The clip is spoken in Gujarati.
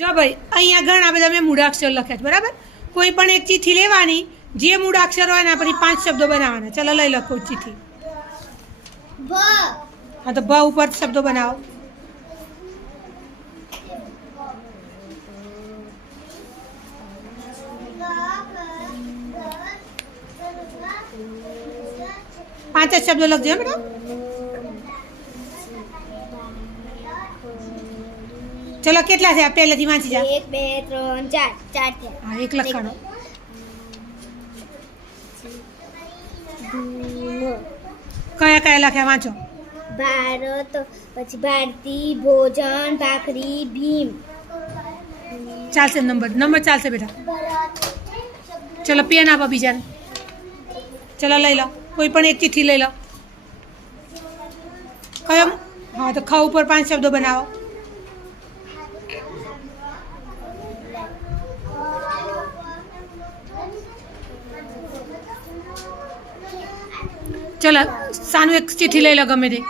જો ભાઈ અહીંયા ઘણા બધા મેં મૂળાક્ષર લખ્યા છે બરાબર. કોઈ પણ એક ચિઠ્ઠી લેવાની, જે મૂળાક્ષર હોય એના પછી 5 શબ્દો બનાવવાના. ચલો લઈ લખો ચિઠ્ઠી. હા તો ભ ઉપર શબ્દો બનાવો. પાંચ જ શબ્દો લખજો બેટા. ચલો કેટલા થયા પહેલેથી વાંચી જા. 1 2 3 4 4 થયા. હા એક લખાણો. કયા કયા લખ્યા વાંચો. ભારત, પછી ભારતી, ભોજન, ભાખરી, ભીમ. ચાલશે નંબર ચાલશે બેટા. ચલો પેન આપો બીજાને. ચલો લઈ લો કોઈ પણ એક ચિઠ્ઠી લઈ લો. કયો? હા તો ખ ઉપર 5 શબ્દો બનાવો. ચલો સાનું એક ચિઠ્ઠી લઈ લો ગમે તે.